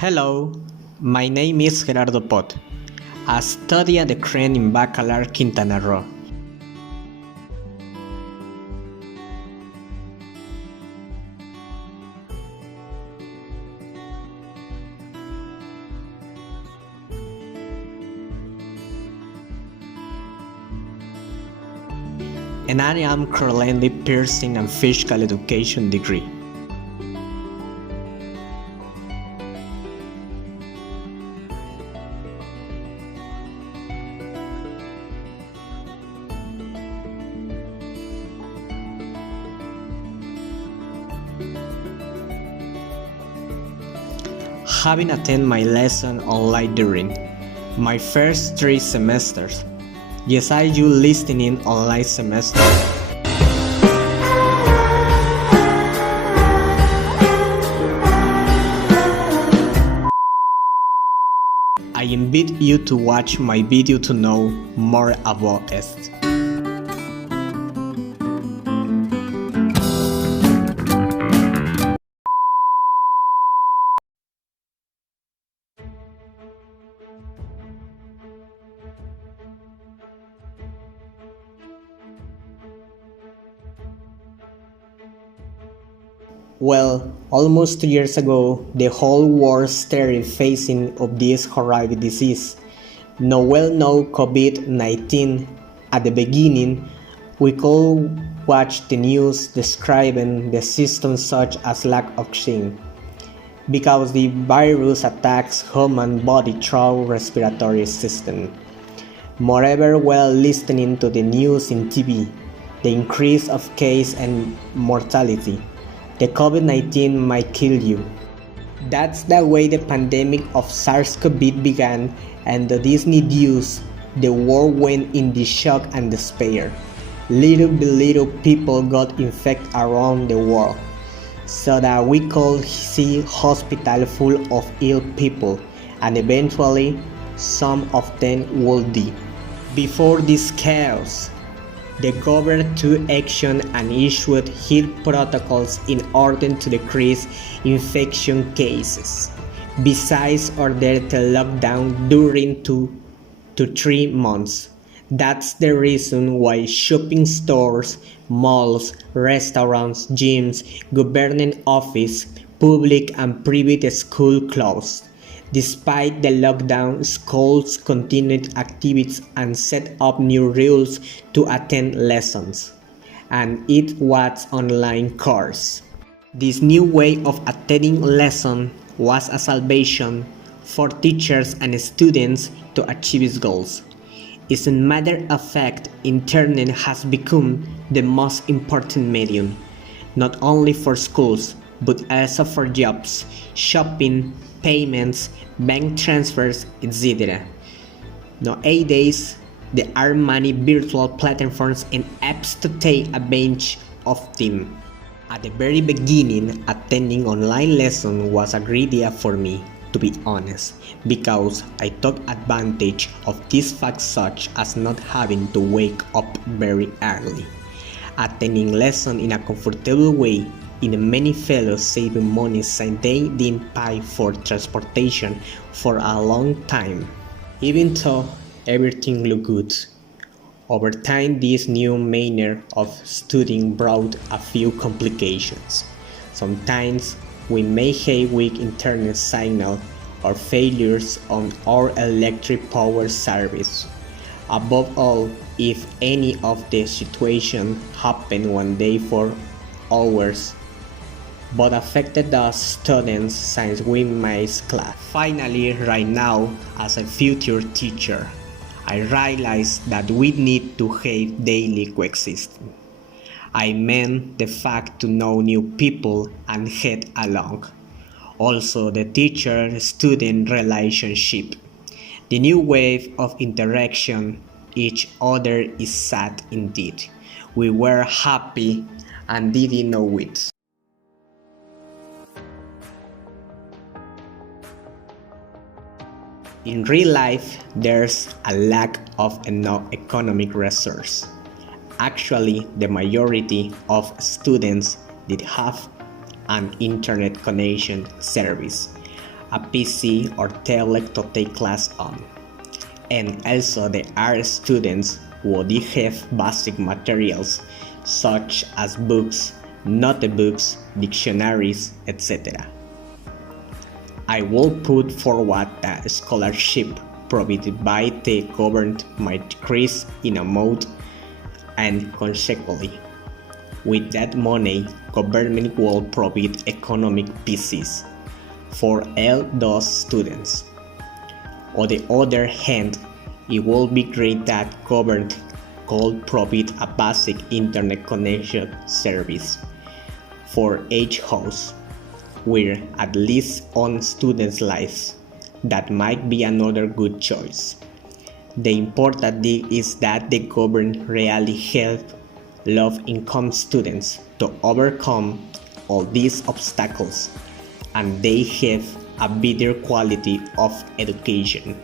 Hello, my name is Gerardo Pot. I study at the Crane in Bacalar, Quintana Roo. And I am currently pursuing a physical education degree. Having attended my lesson online during my first 3 semesters. Yes, I do listening online semester. I invite you to watch my video to know more about it. Well, almost 2 years ago, the whole world started facing of this horrible disease. No well-known COVID-19. At the beginning, we could watch the news describing the symptoms such as lack of oxygen, because the virus attacks human body through respiratory system. Moreover, while listening to the news in TV, the increase of case and mortality. The COVID-19 might kill you. That's the way the pandemic of SARS-CoV began, and the Disney news, the world went in the shock and despair. Little by little people got infected around the world, so that we could see hospitals full of ill people, and eventually some of them would die. Before this chaos, the government took action and issued health protocols in order to decrease infection cases. Besides, ordered the lockdown during 2 to 3 months. That's the reason why shopping stores, malls, restaurants, gyms, government offices, public and private schools closed. Despite the lockdown, schools continued activities and set up new rules to attend lessons, and it was online course. This new way of attending lessons was a salvation for teachers and students to achieve its goals. As a matter of fact, internet has become the most important medium, not only for schools, but also for jobs, shopping, payments, bank transfers, etc. Nowadays, there are many virtual platforms and apps to take advantage of them. At the very beginning, attending online lessons was a great idea for me, to be honest, because I took advantage of these facts such as not having to wake up very early. Attending lessons in a comfortable way, in many fellows saving money since they didn't pay for transportation for a long time. Even though everything looked good, over time this new manner of studying brought a few complications. Sometimes we may have weak internet signal or failures on our electric power service. Above all, if any of the situation happened one day for hours, but affected us students since we missed class. Finally, right now, as a future teacher, I realized that we need to have daily coexistence. I mean the fact to know new people and get along. Also, the teacher-student relationship. The new wave of interaction each other is sad indeed. We were happy and didn't know it. In real life, there's a lack of enough economic resources. Actually, the majority of students did have an internet connection service, a PC or tablet to take class on. And also there are students who already have basic materials such as books, notebooks, dictionaries, etc. I will put forward a scholarship provided by the government might decrease in amount and consequently, with that money, government will provide economic pieces for all those students. On the other hand, it will be great that government could provide a basic internet connection service for each house, where at least on students' lives, that might be another good choice. The important thing is that the government really help low-income students to overcome all these obstacles and they have a better quality of education.